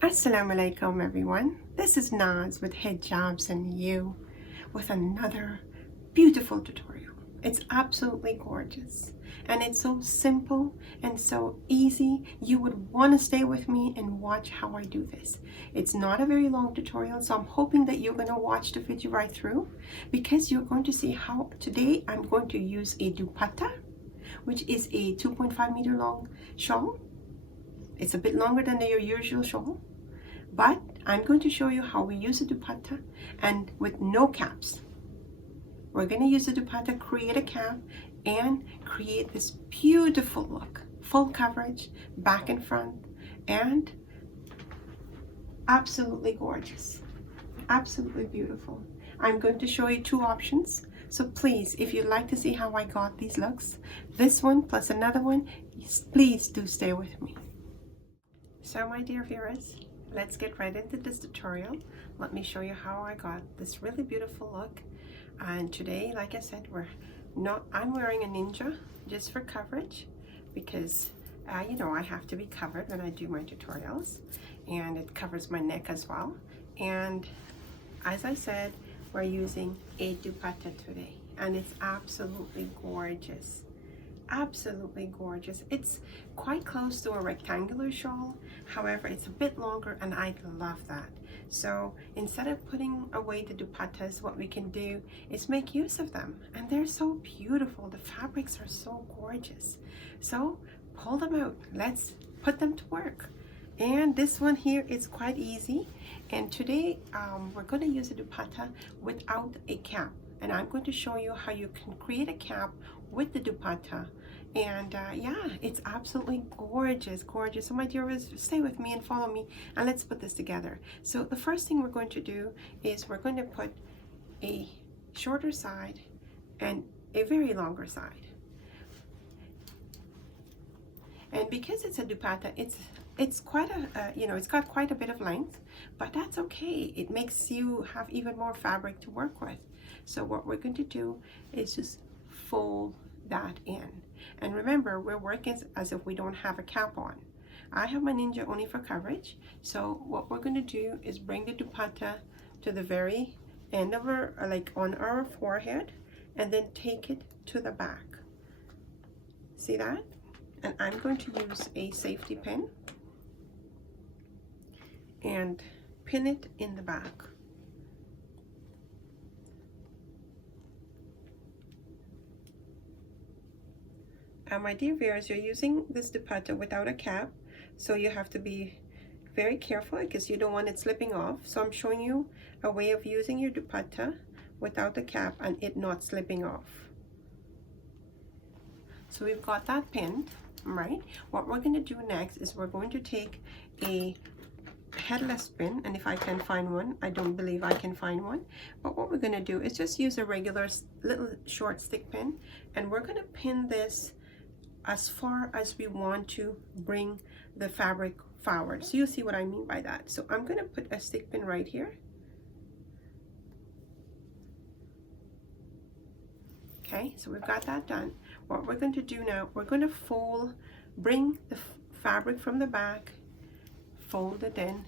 Assalamu-Alaikum everyone. This is Naz with Hijabz&You with another beautiful tutorial. It's absolutely gorgeous and it's so simple and so easy. You would want to stay with me and watch how I do this. It's not a very long tutorial, so I'm hoping that you're going to watch the video right through, because you're going to see how today I'm going to use a dupatta, which is a 2.5 meter long shawl. It's a bit longer than your usual shawl, but I'm going to show you how we use a dupatta and with no caps. We're going to use the dupatta, create a cap, and create this beautiful look. Full coverage, back and front, and absolutely gorgeous. Absolutely beautiful. I'm going to show you two options. So please, if you'd like to see how I got these looks, this one plus another one, please do stay with me. So my dear viewers, let's get right into this tutorial. Let me show you how I got this really beautiful look. And today, like I said, I'm wearing a ninja just for coverage, because you know, I have to be covered when I do my tutorials, and it covers my neck as well. And as I said, we're using a dupatta today, and it's absolutely gorgeous. Absolutely gorgeous. It's quite close to a rectangular shawl, however it's a bit longer, and I love that. So instead of putting away the dupattas, what we can do is make use of them, and they're so beautiful. The fabrics are so gorgeous. So pull them out, let's put them to work. And this one here is quite easy, and today we're going to use a dupatta without a cap, and I'm going to show you how you can create a cap with the dupatta. And yeah, it's absolutely gorgeous. So my dear viewers, stay with me and follow me, and let's put this together. So the first thing we're going to do is we're going to put a shorter side and a very longer side. And because it's a dupatta, it's quite a you know, it's got quite a bit of length, but that's okay. It makes you have even more fabric to work with. So what we're going to do is just fold that in. And remember, we're working as if we don't have a cap on. I have my ninja only for coverage. So what we're going to do is bring the dupatta to the very end of our, like on our forehead, and then take it to the back. See that? And I'm going to use a safety pin and pin it in the back. And my dear viewers, you're using this dupatta without a cap, so you have to be very careful because you don't want it slipping off. So I'm showing you a way of using your dupatta without the cap and it not slipping off. So we've got that pinned, right? What we're going to do next is we're going to take a headless pin, and if I can find one, I don't believe I can find one, but what we're going to do is just use a regular little short stick pin, and we're going to pin this as far as we want to bring the fabric forward. So you'll see what I mean by that. So I'm going to put a stick pin right here. Okay, so we've got that done. What we're going to do now, we're going to bring the fabric from the back, fold it in,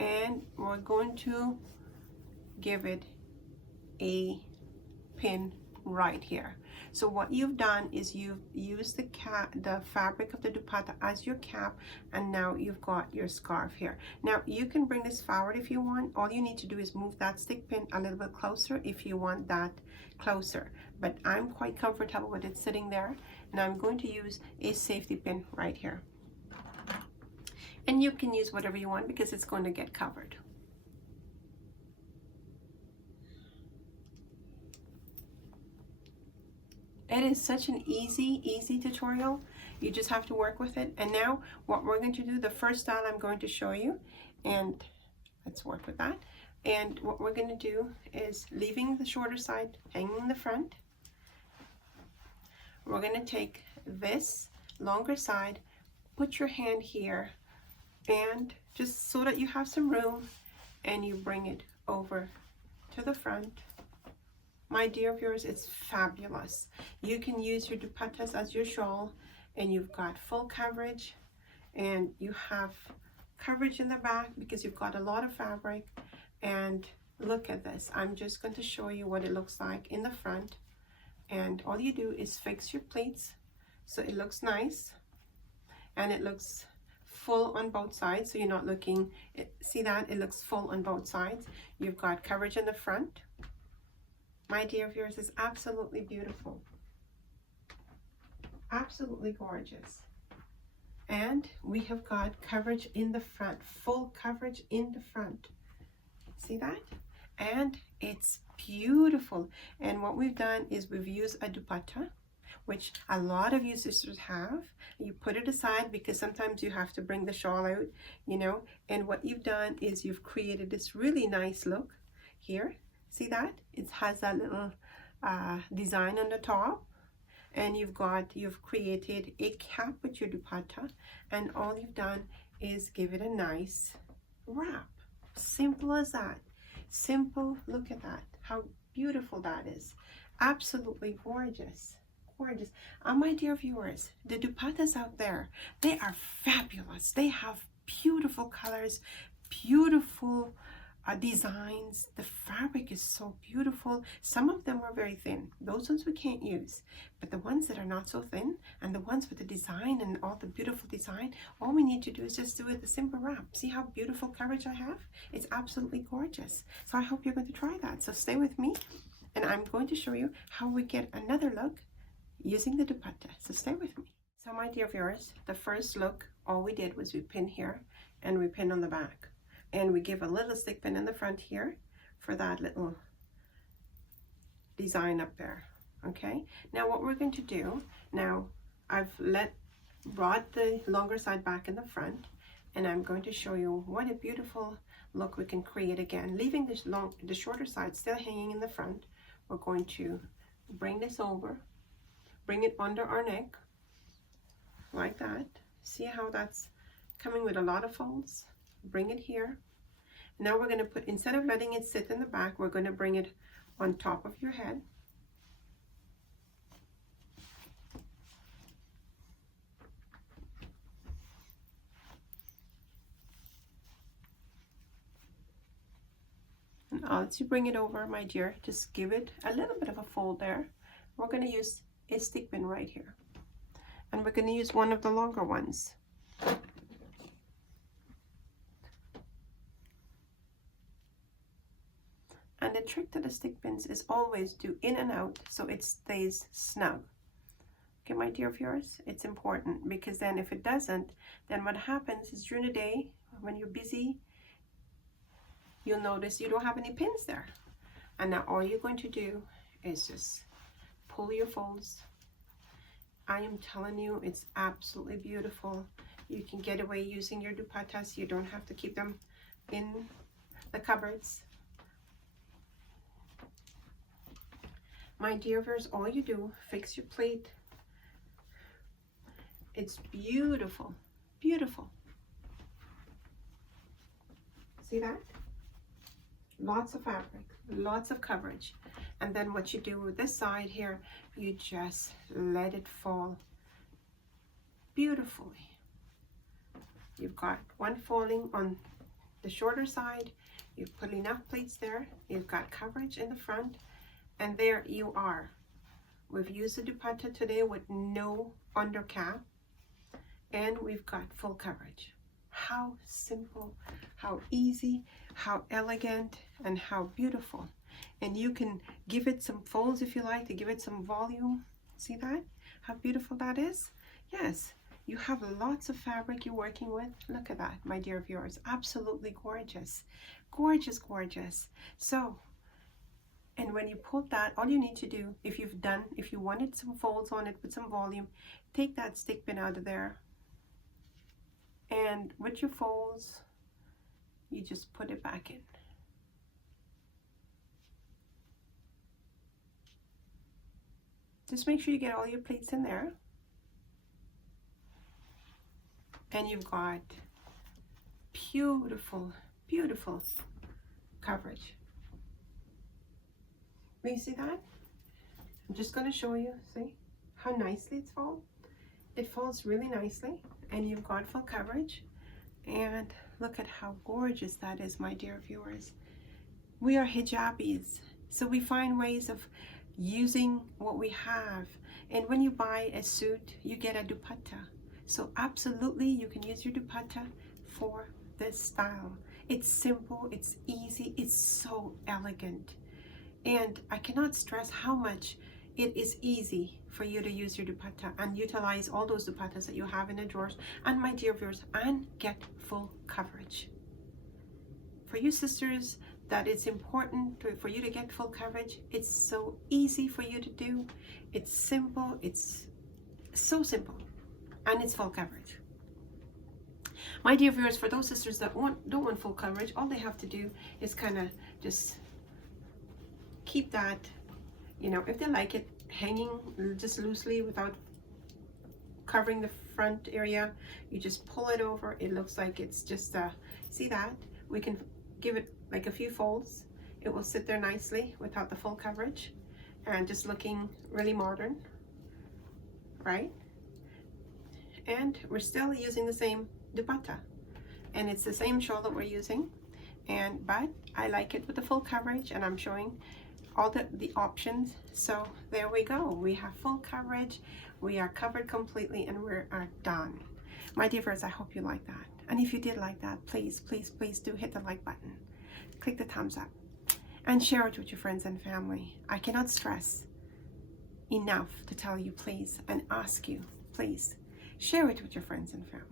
and we're going to give it a pin right here. So what you've done is you've used the fabric of the dupatta as your cap, and now you've got your scarf here. Now you can bring this forward if you want. All you need to do is move that stick pin a little bit closer if you want that closer, but I'm quite comfortable with it sitting there, and I'm going to use a safety pin right here. And you can use whatever you want because it's going to get covered. It is such an easy tutorial. You just have to work with it. And now what we're going to do, the first style I'm going to show you, and let's work with that. And what we're going to do is, leaving the shorter side hanging in the front, we're going to take this longer side, put your hand here, and just so that you have some room, and you bring it over to the front. My dear viewers, it's fabulous. You can use your dupattas as your shawl, and you've got full coverage, and you have coverage in the back because you've got a lot of fabric. And look at this. I'm just going to show you what it looks like in the front. And all you do is fix your pleats so it looks nice, and it looks full on both sides, so you're not looking, see that? It looks full on both sides. You've got coverage in the front. My dear viewers, is absolutely beautiful. Absolutely gorgeous. And we have got coverage in the front, full coverage in the front. See that? And it's beautiful. And what we've done is we've used a dupatta, which a lot of you sisters have. You put it aside because sometimes you have to bring the shawl out, you know. And what you've done is you've created this really nice look here. See that? It has that little design on the top. And you've created a cap with your dupatta, and all you've done is give it a nice wrap. Simple as that. Simple. Look at that. How beautiful that is. Absolutely gorgeous. Gorgeous. My dear viewers, the dupattas out there, they are fabulous. They have beautiful colors, beautiful designs. The fabric is so beautiful. Some of them are very thin. Those ones we can't use. But the ones that are not so thin, and the ones with the design and all the beautiful design, all we need to do is just do it a simple wrap. See how beautiful coverage I have? It's absolutely gorgeous. So I hope you're going to try that. So stay with me, and I'm going to show you how we get another look using the dupatta. So stay with me. So my dear viewers, the first look, all we did was we pin here and we pin on the back. And we give a little stick pin in the front here for that little design up there. Okay, now what we're going to do, now I've brought the longer side back in the front, and I'm going to show you what a beautiful look we can create again. Leaving the shorter side still hanging in the front, we're going to bring this over, bring it under our neck, like that. See how that's coming with a lot of folds? Bring it here. Now we're going to put, instead of letting it sit in the back, we're going to bring it on top of your head. And as you bring it over, my dear, just give it a little bit of a fold there. We're going to use a stick pin right here. And we're going to use one of the longer ones. And the trick to the stick pins is always do in and out so it stays snug. Okay, my dear viewers, it's important, because then if it doesn't, then what happens is during the day when you're busy, you'll notice you don't have any pins there. And now all you're going to do is just pull your folds. I am telling you, it's absolutely beautiful. You can get away using your dupattas. You don't have to keep them in the cupboards. My dear viewers, all you do, fix your plate. It's beautiful, beautiful. See that? Lots of fabric, lots of coverage. And then what you do with this side here, you just let it fall beautifully. You've got one falling on the shorter side. You've put enough pleats there. You've got coverage in the front. And there you are. We've used the dupatta today with no under cap, and we've got full coverage. How simple, how easy, how elegant, and how beautiful. And you can give it some folds if you like to give it some volume. See that? How beautiful that is? Yes, you have lots of fabric you're working with. Look at that, my dear viewers. Absolutely gorgeous. Gorgeous, gorgeous. So, and when you pull that, all you need to do, if you wanted some folds on it with some volume, take that stick pin out of there. And with your folds, you just put it back in. Just make sure you get all your pleats in there. And you've got beautiful, beautiful coverage. Will you see that? I'm just going to show you, see how nicely it's fallen. it folds really nicely, and you've got full coverage. And look at how gorgeous that is, my dear viewers. We are hijabis, so we find ways of using what we have. And when you buy a suit, you get a dupatta. So absolutely, you can use your dupatta for this style. It's simple, it's easy, it's so elegant. And I cannot stress how much it is easy for you to use your dupatta and utilize all those dupattas that you have in the drawers, and my dear viewers, and get full coverage. For you sisters, that it's important for you to get full coverage. It's so easy for you to do. It's simple, it's so simple, and it's full coverage. My dear viewers, for those sisters that don't want full coverage, all they have to do is kind of just keep that, you know, if they like it, hanging just loosely without covering the front area. You just pull it over. It looks like it's just, see that? We can give it like a few folds. It will sit there nicely without the full coverage and just looking really modern, right? And we're still using the same dupatta, and it's the same shawl that we're using, but I like it with the full coverage, and I'm showing all the options. So there we go, we have full coverage, we are covered completely, and we are done. My dear friends, I hope you like that, and if you did like that, please do hit the like button, click the thumbs up, and share it with your friends and family. I cannot stress enough to tell you, please, and ask you, please share it with your friends and family.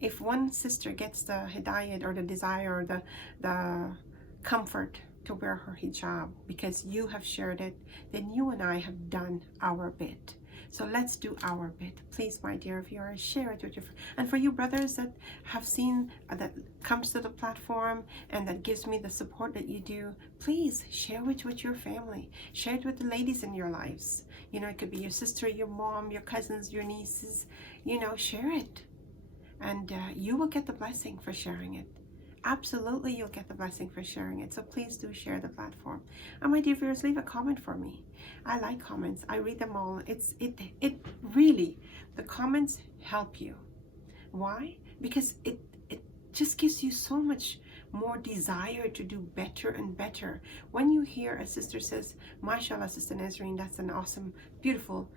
If one sister gets the hidayat or the desire or the comfort to wear her hijab because you have shared it, then you and I have done our bit. So let's do our bit. Please, my dear viewers, share it with your friends. And for you brothers that have seen, that comes to the platform and that gives me the support that you do, please share it with your family. Share it with the ladies in your lives. You know, it could be your sister, your mom, your cousins, your nieces. You know, share it. And you will get the blessing for sharing it. Absolutely, you'll get the blessing for sharing it. So please do share the platform. And my dear viewers, leave a comment for me. I like comments. I read them all. It really, the comments help you. Why? Because it just gives you so much more desire to do better and better. When you hear a sister says, "Mashallah, Sister Nazreen, that's an awesome, beautiful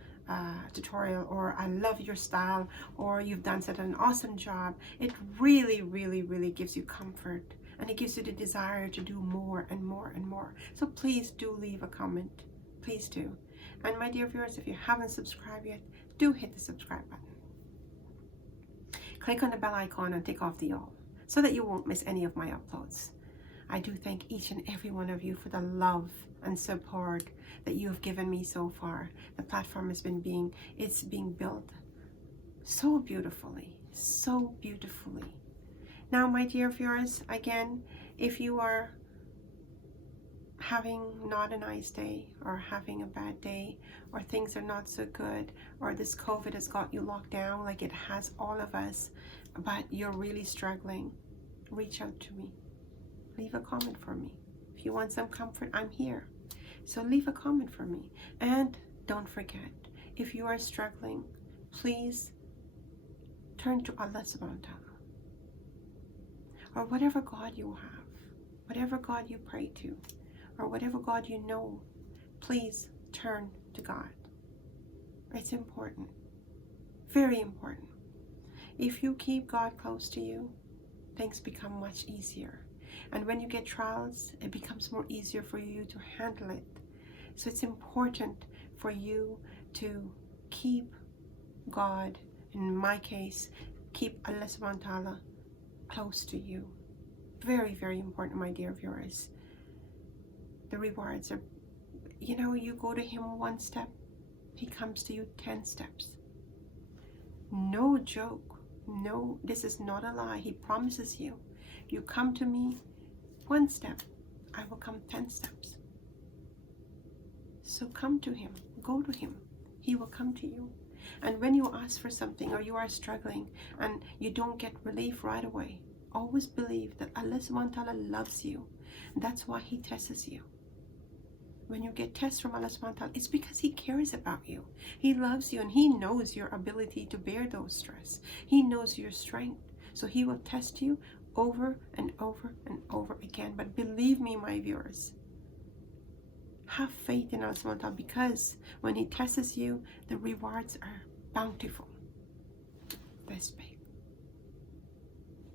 tutorial," or "I love your style," or "You've done such an awesome job," it really gives you comfort, and it gives you the desire to do more and more and more. So please do leave a comment. Please do. And my dear viewers, if you haven't subscribed yet, do hit the subscribe button. Click on the bell icon and tick off the all so that you won't miss any of my uploads. I do thank each and every one of you for the love and support that you have given me so far. The platform has been being built so beautifully, so beautifully. Now, my dear viewers, again, if you are having not a nice day, or having a bad day, or things are not so good, or this COVID has got you locked down like it has all of us, but you're really struggling, reach out to me. Leave a comment for me. If you want some comfort, I'm here. So leave a comment for me. And don't forget, if you are struggling, please turn to Allah subhanahu wa ta'ala, or whatever God you have, whatever God you pray to, or whatever God you know, please turn to God. It's important, very important. If you keep God close to you, things become much easier. And when you get trials, it becomes more easier for you to handle it. So it's important for you to keep God, in my case, keep Allah subhanahu wa ta'ala close to you. Very important, my dear viewers. The rewards are, you know, you go to Him one step, He comes to you 10 steps. No joke. No, this is not a lie. He promises you. You come to me one step, I will come 10 steps. So come to Him, go to Him. He will come to you. And when you ask for something, or you are struggling and you don't get relief right away, always believe that Allah subhanahu wa ta'ala loves you. That's why He tests you. when you get tests from Allah subhanahu wa ta'ala, it's because He cares about you. He loves you and He knows your ability to bear those stress. He knows your strength. So He will test you over and over and over again. But believe me, my viewers, have faith in Allah subhanahu wa ta'ala, because when He tests you, the rewards are bountiful. This big.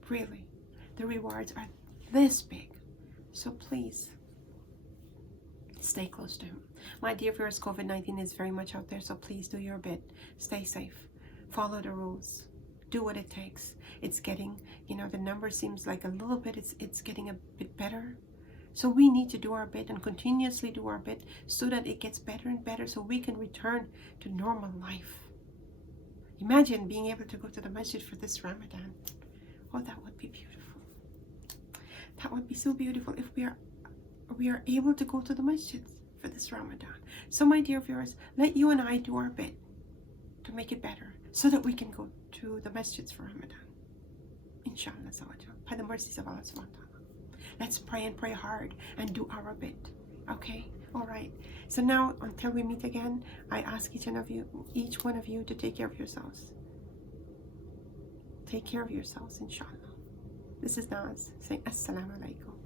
Really. The rewards are this big. So please, stay close to Him. My dear viewers, COVID-19 is very much out there, so please do your bit. Stay safe. Follow the rules. Do what it takes. It's getting, the number seems like a little bit, it's getting a bit better. So we need to do our bit and continuously do our bit so that it gets better and better, so we can return to normal life. Imagine being able to go to the masjid for this Ramadan. Oh, that would be beautiful. That would be so beautiful if we are able to go to the masjid for this Ramadan. So my dear viewers, let you and I do our bit to make it better so that we can go to the masjids for Ramadan. Inshallah, by the mercies of Allah subhanahu wa ta'ala. Let's pray and pray hard and do our bit. Okay? Alright. So now, until we meet again, I ask each one of you to take care of yourselves. Take care of yourselves, inshallah. This is Naz saying Assalamu Alaikum.